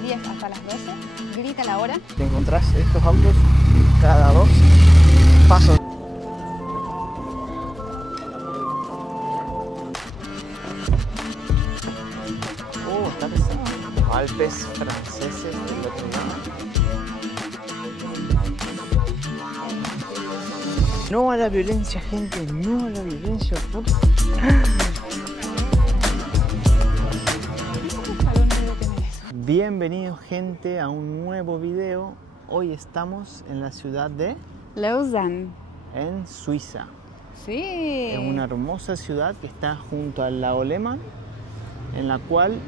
las 10 hasta las 12, grita la hora. Te encontrás estos autos cada 2 pasos. Está pesado. Los Alpes franceses del otro lado. No a la violencia, gente, no a la violencia, por Bienvenidos, gente, a un nuevo video. Hoy estamos en la ciudad de Lausanne, en Suiza. Sí. Es una hermosa ciudad que está junto al lago Léman, en la cual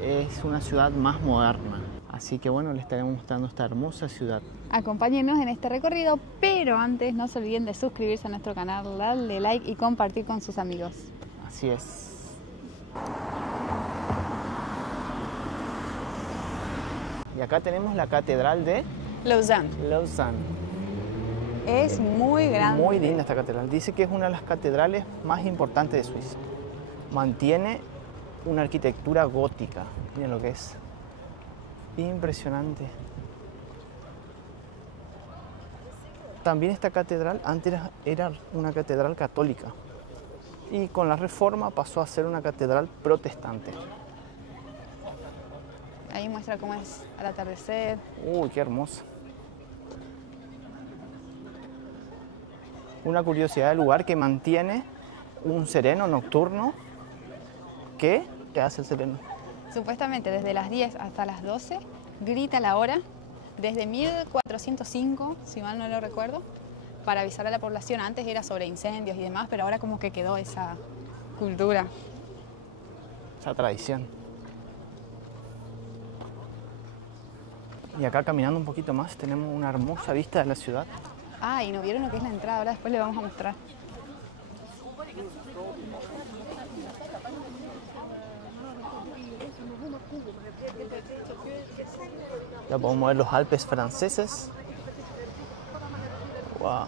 es una ciudad más moderna. Así que bueno, les estaremos mostrando esta hermosa ciudad. Acompáñenos en este recorrido, pero antes no se olviden de suscribirse a nuestro canal, darle like y compartir con sus amigos. Así es. Y acá tenemos la catedral de Lausanne. Lausanne. Es muy grande. Muy linda esta catedral. Dice que es una de las catedrales más importantes de Suiza. Mantiene una arquitectura gótica. Miren lo que es. Impresionante. También esta catedral antes era una catedral católica y con la reforma pasó a ser una catedral protestante. Ahí muestra cómo es al atardecer. Uy, qué hermosa. Una curiosidad del lugar que mantiene un sereno nocturno. ¿Qué hace el sereno? Supuestamente desde las 10 hasta las 12 grita la hora, desde 1405, si mal no lo recuerdo, para avisar a la población. Antes era sobre incendios y demás, pero ahora como que quedó esa cultura. Esa tradición. Y acá caminando un poquito más tenemos una hermosa vista de la ciudad. Ah, y no vieron lo que es la entrada, ahora después le vamos a mostrar. Ya podemos ver los Alpes franceses. Wow.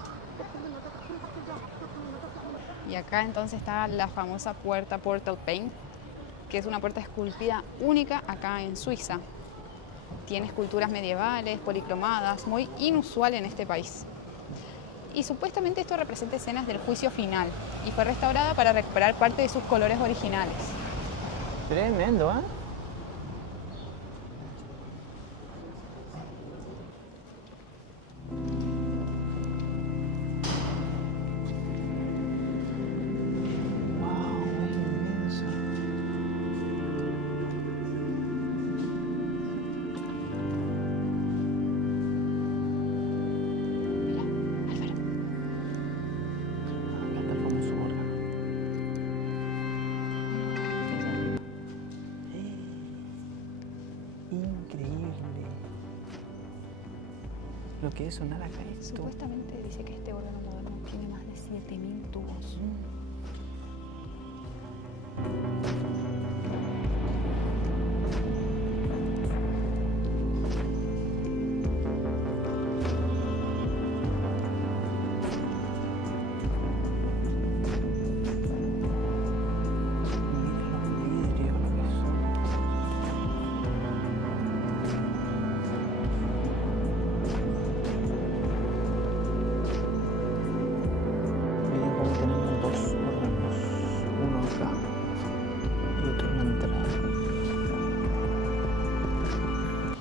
Y acá entonces está la famosa puerta Portal Pain, que es una puerta esculpida única acá en Suiza. Tiene esculturas medievales, policromadas, muy inusual en este país. Y supuestamente esto representa escenas del juicio final y fue restaurada para recuperar parte de sus colores originales. Tremendo, ¿eh? Lo que es sonar acá esto. Supuestamente dice que este órgano moderno tiene más de 7000 tubos.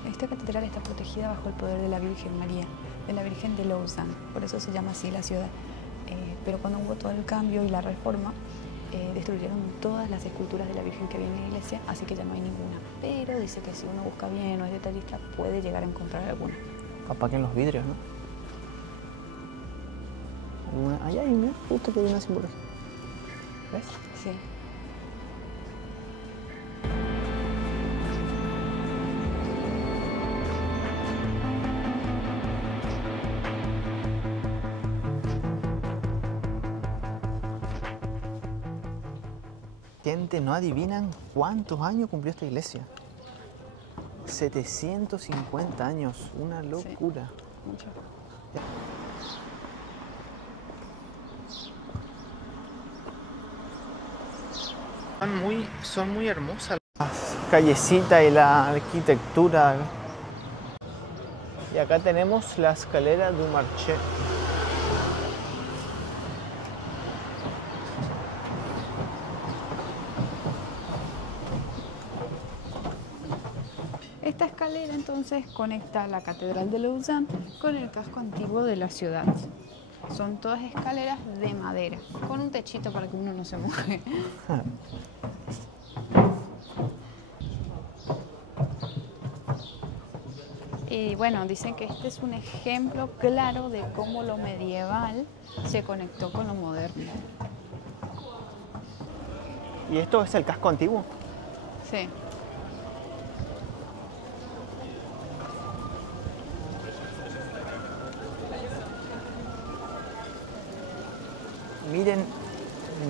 Esta catedral está protegida bajo el poder de la Virgen María, de la Virgen de Lausanne, por eso se llama así la ciudad. Pero cuando hubo todo el cambio y la reforma, destruyeron todas las esculturas de la Virgen que había en la iglesia, así que ya no hay ninguna. Pero dice que si uno busca bien o es detallista, puede llegar a encontrar alguna. Capaz que en los vidrios, ¿no? Alguna... Allá hay, mira, justo que hay una simbología. ¿Ves? Sí. Gente, no adivinan cuántos años cumplió esta iglesia. 750 años, una locura. Sí, mucho. Son muy hermosas callecita y la arquitectura. Y acá tenemos la escalera du Marché. Esta escalera entonces conecta la Catedral de Lausanne con el casco antiguo de la ciudad. Son todas escaleras de madera, con un techito para que uno no se moje. Y bueno, dicen que este es un ejemplo claro de cómo lo medieval se conectó con lo moderno. ¿Y esto es el casco antiguo? Sí.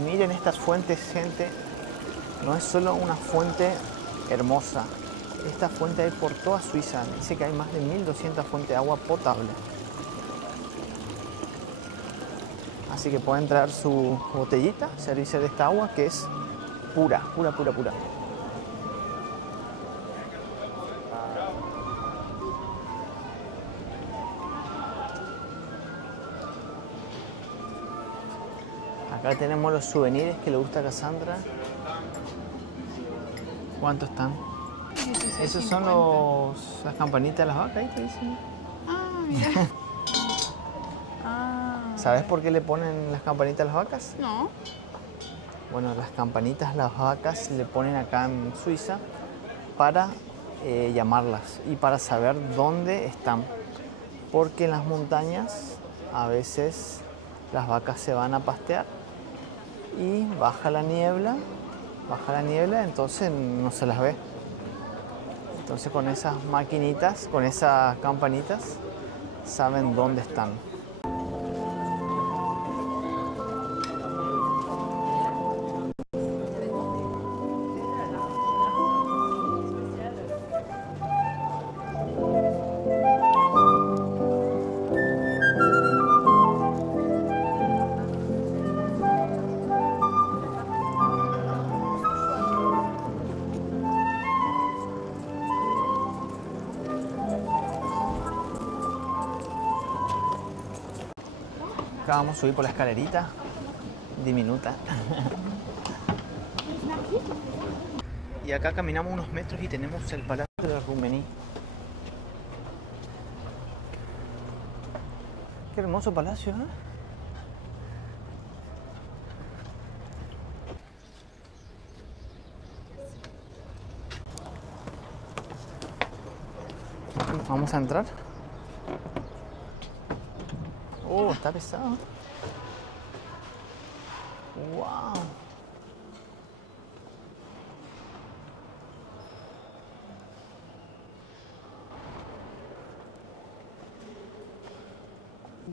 Miren estas fuentes, gente. No es solo una fuente hermosa. Esta fuente hay por toda Suiza. Dice que hay más de 1200 fuentes de agua potable. Así que pueden traer su botellita, servirse de esta agua que es pura, pura, pura, pura. Acá tenemos los souvenirs que le gusta a Cassandra. ¿Cuántos están? Esos son las campanitas de las vacas, ahí te dicen. Ah, mira. ¿Sabes por qué le ponen las campanitas a las vacas? No. Bueno, las campanitas a las vacas le ponen acá en Suiza para llamarlas y para saber dónde están. Porque en las montañas a veces las vacas se van a pastear y baja la niebla, entonces no se las ve. Entonces con esas maquinitas, con esas campanitas, saben dónde están. Acá vamos a subir por la escalerita diminuta. Y acá caminamos unos metros y tenemos el Palacio de la Rumení. Qué hermoso palacio, ¿eh? Vamos a entrar. Oh, está pesado. Wow.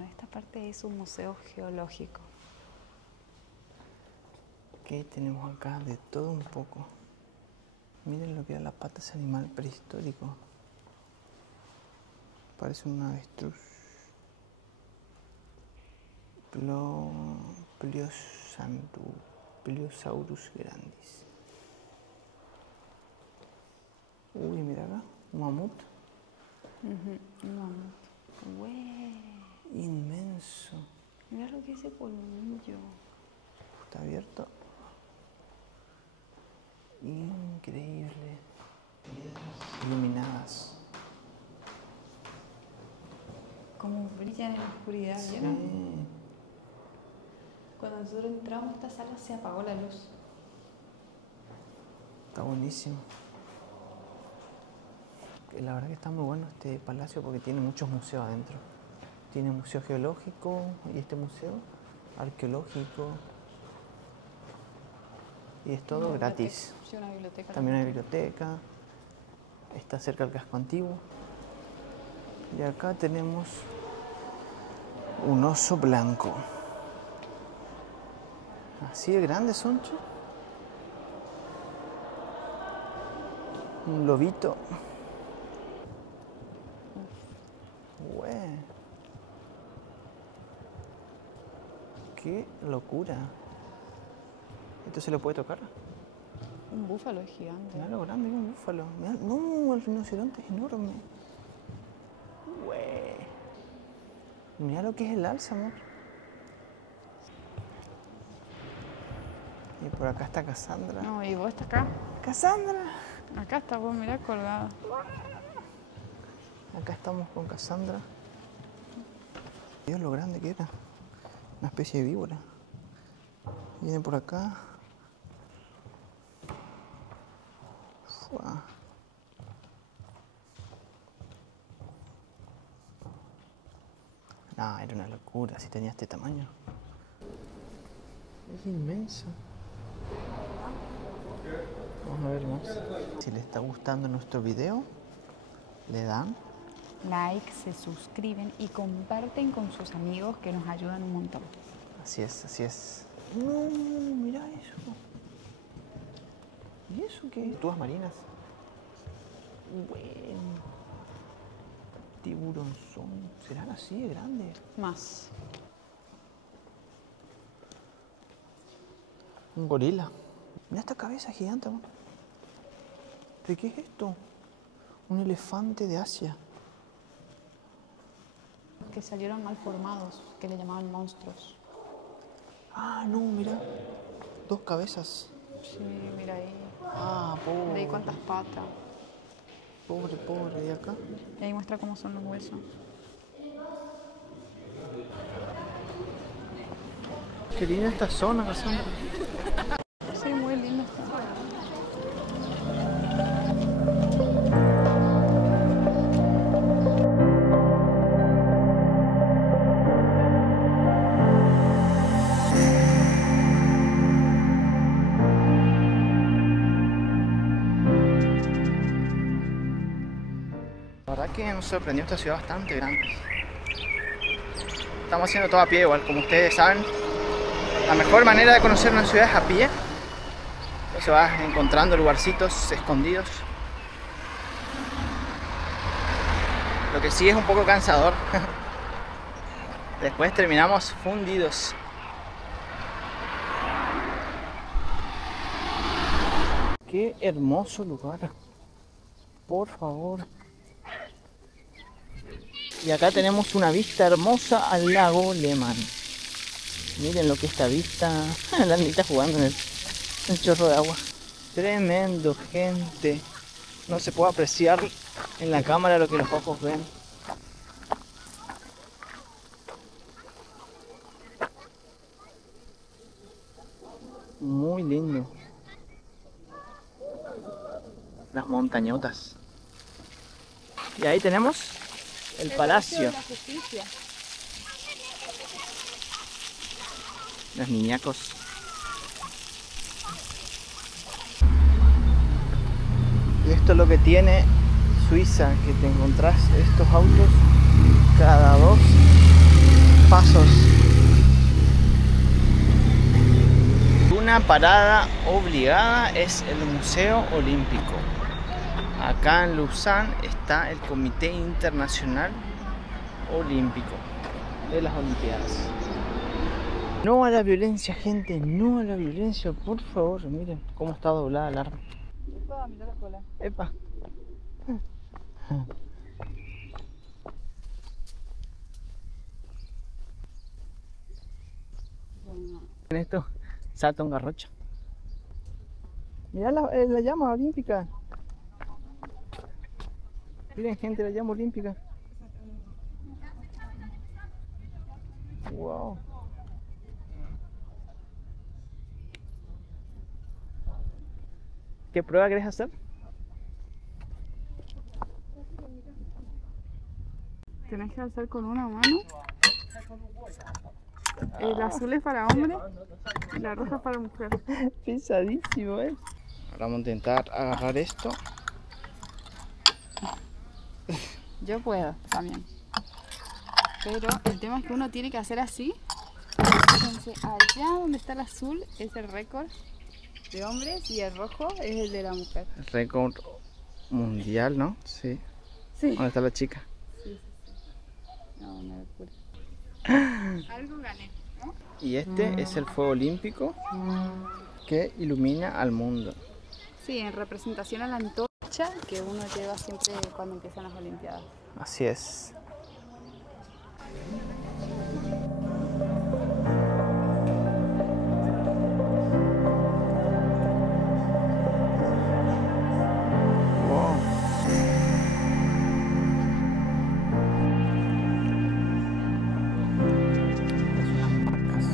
Esta parte es un museo geológico. ¿Qué tenemos acá? De todo un poco. Miren lo que era la pata de ese animal prehistórico. Parece un avestruz. Pliosaurus grandis. Uy, mira acá, un mamut. Un mamut. ¡Ué! Inmenso. Mira lo que es ese colmillo. Está abierto. Increíble. Iluminadas. Como brillan en la oscuridad, Sí. ¿vieron? Cuando nosotros entramos a esta sala se apagó la luz. Está buenísimo. La verdad que está muy bueno este palacio porque tiene muchos museos adentro. Tiene museo geológico y este museo arqueológico. Y es todo gratis. Sí, una biblioteca. También hay biblioteca. Está cerca del casco antiguo. Y acá tenemos un oso blanco. Así de grande, Soncho. Un lobito. Güey. Qué locura. ¿Esto se lo puede tocar? Un búfalo es gigante. Mirá lo grande que es un búfalo. Mirá, no, el rinoceronte es enorme. Güey. Mirá lo que es el alce, amor. Y por acá está Cassandra. No, y vos estás acá. ¡Cassandra! Acá está vos, mirá, colgada. Acá estamos con Cassandra. Dios, lo grande que era. Una especie de víbora. Viene por acá. Fua. No, era una locura si tenía este tamaño. Es inmenso. Vamos a ver más. Si les está gustando nuestro video, le dan Like, se suscriben y comparten con sus amigos que nos ayudan un montón. Así es, así es. No, mira eso. ¿Y eso qué? Tortugas marinas. Bueno. Tiburonzón. ¿Serán así de grandes? Más. Un gorila. Mira esta cabeza gigante, amor. ¿De qué es esto? Un elefante de Asia. Que salieron mal formados, que le llamaban monstruos. Ah, no, mira. Dos cabezas. Sí, mira ahí. Ah, pobre. De ahí cuántas patas. Pobre, pobre. ¿Y acá? Y ahí muestra cómo son los huesos. Qué linda esta zona, Cassandra. Sí, muy lindo está. La verdad que nos sorprendió esta ciudad bastante grande. Estamos haciendo todo a pie igual, como ustedes saben. La mejor manera de conocer una ciudad es a pie. Entonces vas encontrando lugarcitos escondidos. Lo que sí es un poco cansador. Después terminamos fundidos. Qué hermoso lugar. Por favor. Y acá tenemos una vista hermosa al lago Lehmann. Miren lo que es esta vista. La Anita jugando en el chorro de agua. Tremendo, gente. No se puede apreciar en la cámara lo que los ojos ven. Muy lindo. Las montañotas. Y ahí tenemos el palacio. Los niñacos. Y esto es lo que tiene Suiza, que te encontrás estos autos cada 2 pasos. Una parada obligada es el Museo Olímpico. Acá en Lausanne está el Comité Internacional Olímpico de las Olimpiadas. No a la violencia, gente, no a la violencia, por favor. Miren cómo está doblada el arma. Epa, mira la cola. Epa. En esto salta un garrocho. Mirá la llama olímpica. Miren, gente, la llama olímpica. Wow. ¿Qué prueba querés hacer? Tenés que alzar con una mano. El azul es para hombre y la roja es para mujer. Pesadísimo, ¿eh? Ahora vamos a intentar agarrar esto. Yo puedo también. Pero el tema es que uno tiene que hacer así. Entonces, allá donde está el azul es el récord de hombres y el rojo es el de la mujer. Récord mundial, ¿no? Sí. Sí. ¿Dónde está la chica? Sí. No, una locura. Algo gané, ¿no? Y este es el fuego olímpico que ilumina al mundo. Sí, en representación a la antorcha que uno lleva siempre cuando empiezan las Olimpiadas. Así es. Wow. Es unas marcas.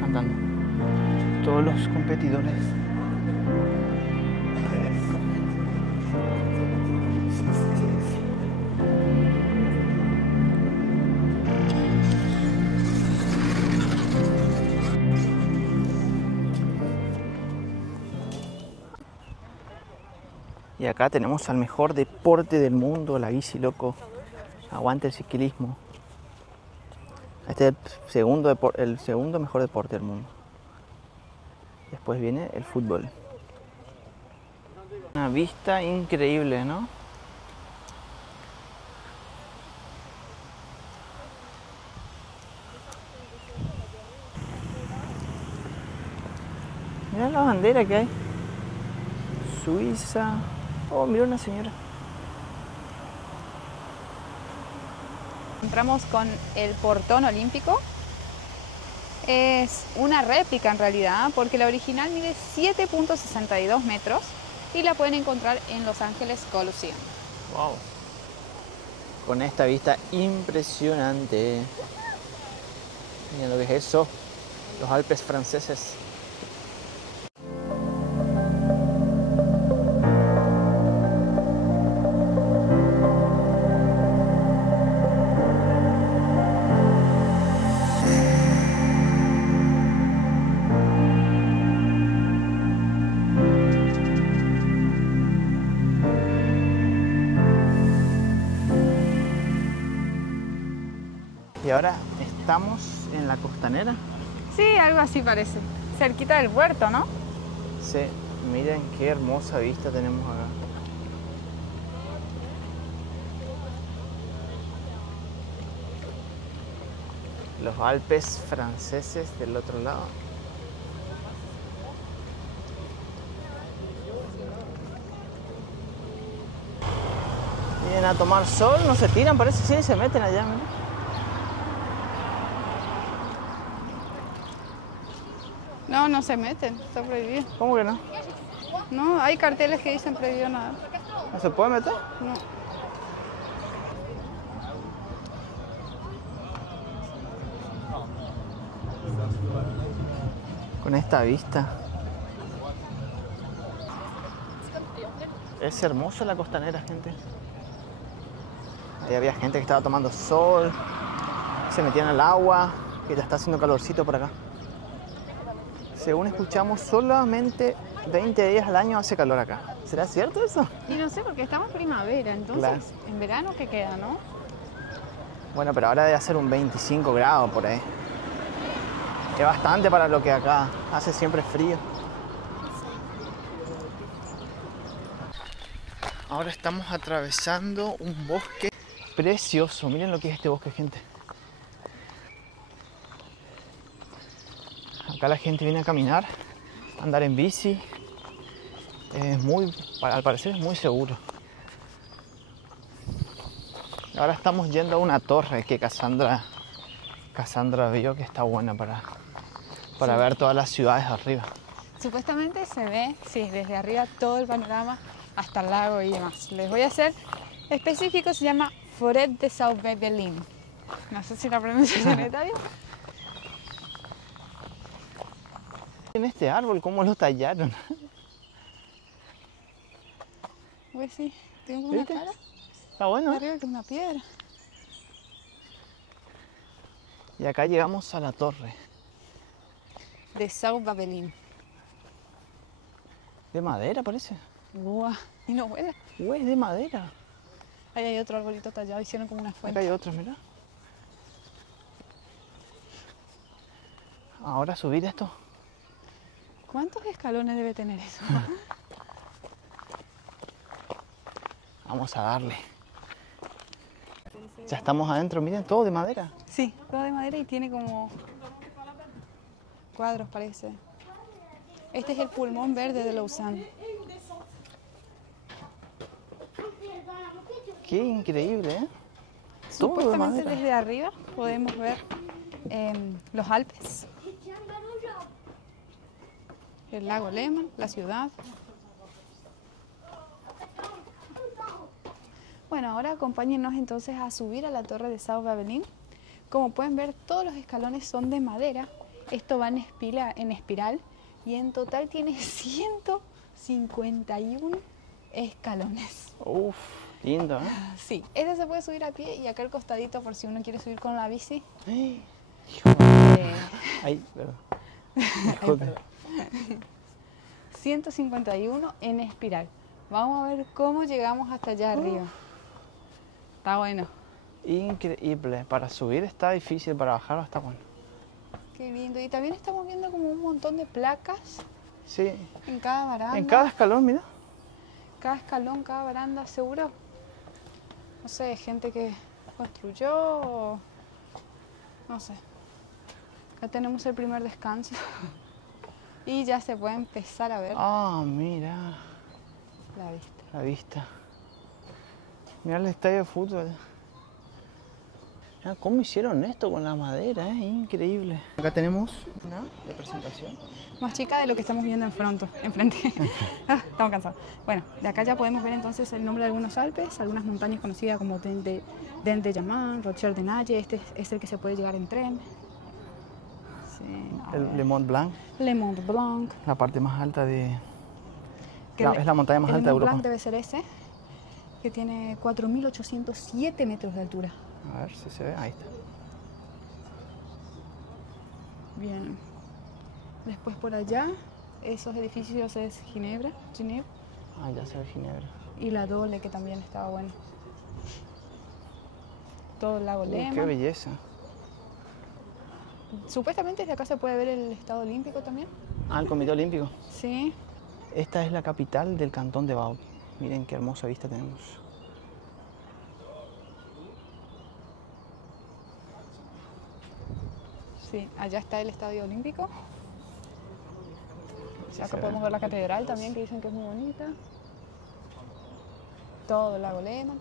Cantando. Todos los competidores. Y acá tenemos al mejor deporte del mundo, la bici, loco. Aguante el ciclismo. Este es el segundo mejor deporte del mundo. Después viene el fútbol. Una vista increíble, ¿no? Mira la bandera que hay. Suiza. Oh, mira una señora. Entramos con el portón olímpico. Es una réplica en realidad, porque la original mide 7.62 metros y la pueden encontrar en Los Ángeles Coliseum. Wow. Con esta vista impresionante. Miren lo que es eso. Los Alpes franceses. Y ahora estamos en la costanera. Sí, algo así parece. Cerquita del puerto, ¿no? Sí, miren qué hermosa vista tenemos acá. Los Alpes franceses del otro lado. Vienen a tomar sol, no se tiran, parece, sí, se meten allá, miren. No, no se meten, está prohibido. ¿Cómo que no? No, hay carteles que dicen prohibido nadar. ¿No se puede meter? No. Con esta vista. Es hermosa la costanera, gente. Ahí había gente que estaba tomando sol, se metían al agua, que ya está haciendo calorcito por acá. Según escuchamos, solamente 20 días al año hace calor acá. ¿Será cierto eso? Y no sé, porque estamos en primavera, entonces Claro. en verano ¿qué queda, no? Bueno, pero ahora debe hacer un 25 grados por ahí. Es bastante para lo que acá hace siempre frío. Ahora estamos atravesando un bosque precioso. Miren lo que es este bosque, gente. Acá la gente viene a caminar, a andar en bici. Al parecer es muy seguro. Ahora estamos yendo a una torre que Cassandra vio que está buena para Sí. ver todas las ciudades arriba. Supuestamente se ve, sí, desde arriba todo el panorama hasta el lago y demás. Les voy a hacer específico, se llama Forêt de Saint-Brévelin. No sé si la pronunciación está bien. En este árbol, ¿cómo lo tallaron? Pues sí, tengo como una ¿Viste? cara Está bueno, ¿eh? arriba que una piedra. Y acá llegamos a la torre. De Saint-Brévelin. De madera, parece. Guau, y no vuela. Uy, es de madera. Ahí hay otro arbolito tallado, hicieron como una Acá fuente. hay otros, mirá. Ahora subir esto. ¿Cuántos escalones debe tener eso? Vamos a darle. Ya estamos adentro, miren, todo de madera. Sí, todo de madera y tiene como cuadros parece. Este es el pulmón verde de Lausanne. Qué increíble, ¿eh? Todo de Supuestamente madera. desde arriba podemos ver los Alpes, el lago Lehmann, la ciudad. Bueno, ahora acompáñenos entonces a subir a la torre de Sauva-Belin. Como pueden ver, todos los escalones son de madera. Esto va en espiral y en total tiene 151 escalones. Uf, lindo, ¿eh? Sí, este se puede subir a pie y acá al costadito por si uno quiere subir con la bici. Ay, perdón. Ay, perdón. 151 en espiral. Vamos a ver cómo llegamos hasta allá arriba. Está bueno. Increíble. Para subir está difícil, para bajar está bueno. Qué lindo. Y también estamos viendo como un montón de placas Sí. en cada baranda. En cada escalón, mira. Cada escalón, cada baranda, seguro. No sé, gente que construyó o... No sé. Acá tenemos el primer descanso. Y ya se puede empezar a ver Ah, mira. la vista. La vista. Mira el estadio de fútbol. Mira cómo hicieron esto con la madera, increíble. Acá tenemos una de presentación. Más chica de lo que estamos viendo enfrente. Estamos cansados. Bueno, de acá ya podemos ver entonces el nombre de algunos Alpes, algunas montañas conocidas como Dent de Yaman, Rocher de Naye. Este es el que se puede llegar en tren. Sí, El Le Mont Blanc, Le Mont Blanc. la parte más alta de... Que es la montaña más el alta de Mont Europa. Blanc debe ser ese, que tiene 4.807 metros de altura. A ver si se ve, ahí está. Bien. Después por allá, esos edificios es Ginebra. Ah, ya se ve Ginebra. Y la Dole, que también estaba bueno. Todo el lago Qué Lehmann. belleza. Supuestamente desde acá se puede ver el Estado Olímpico también. Ah, el Comité Olímpico. Sí. Esta es la capital del cantón de Vaud. Miren qué hermosa vista tenemos. Sí, allá está el Estadio Olímpico. Sí, Acá se podemos ve. ver la catedral también, que dicen que es muy bonita. Todo el lago Lehmann.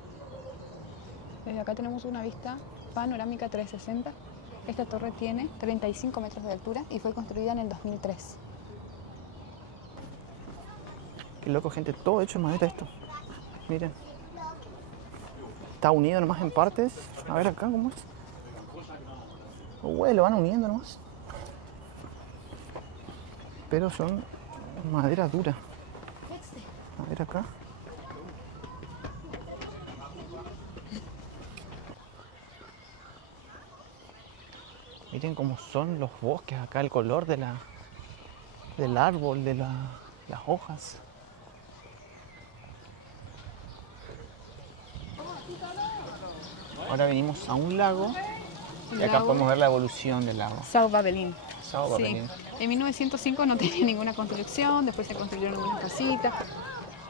Desde acá tenemos una vista panorámica 360. Esta torre tiene 35 metros de altura y fue construida en el 2003. Qué loco, gente. Todo hecho en madera esto. Miren. Está unido nomás en partes. A ver acá cómo es. Uy, lo van uniendo nomás. Pero son madera dura. A ver acá. Miren cómo son los bosques acá, el color del árbol, las hojas. Ahora venimos a un lago y acá podemos ver la evolución del lago. Sauva-Belin. Sauva-Belin. Sí. En 1905 no tenía ninguna construcción, después se construyeron algunas casitas,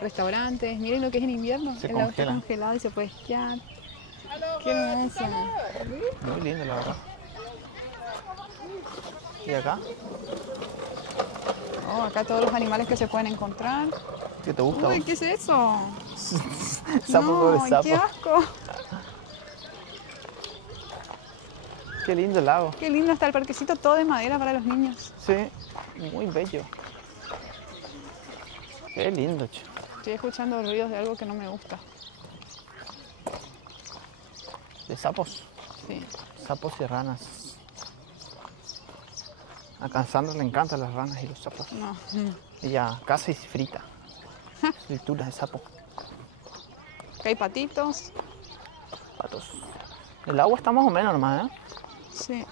restaurantes. Miren lo que es en invierno. Se el agua está congela. congelado y se puede esquiar. Qué hermoso. Muy lindo, la verdad. ¿Y acá? Oh, acá todos los animales que se pueden encontrar. ¿Qué te gusta? Uy, vos? ¿qué es eso? Sapo No, sobre sapo. qué asco. Qué lindo el lago. Qué lindo está el parquecito, todo de madera para los niños. Sí, muy bello. Qué lindo, che. Estoy escuchando ruidos de algo que no me gusta. De sapos. Sí. Sapos y ranas. A Sandra le encantan las ranas y los sapos. No. Ella caza y frita. Frituras de sapo. Acá hay patitos. Patos. El agua está más o menos nomás, ¿eh? Sí.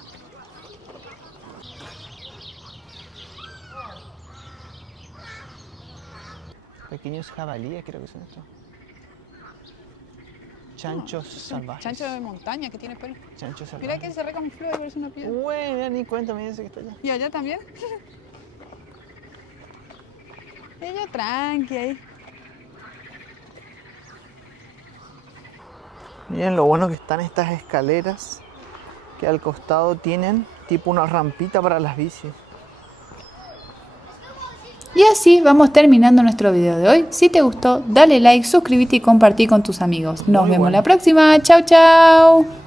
Pequeños jabalíes creo que son estos. Chanchos salvajes. Chancho de montaña que tiene pelo. Chanchos salvajes. Mira que se recamufló y parece una piedra. Bueno, ya ni cuenta, mira ese que está allá. ¿Y allá también? Ella tranqui ahí. Miren lo bueno que están estas escaleras que al costado tienen tipo una rampita para las bicis. Y así vamos terminando nuestro video de hoy. Si te gustó, dale like, suscríbete y compartí con tus amigos. Nos vemos la próxima. Chau, chau.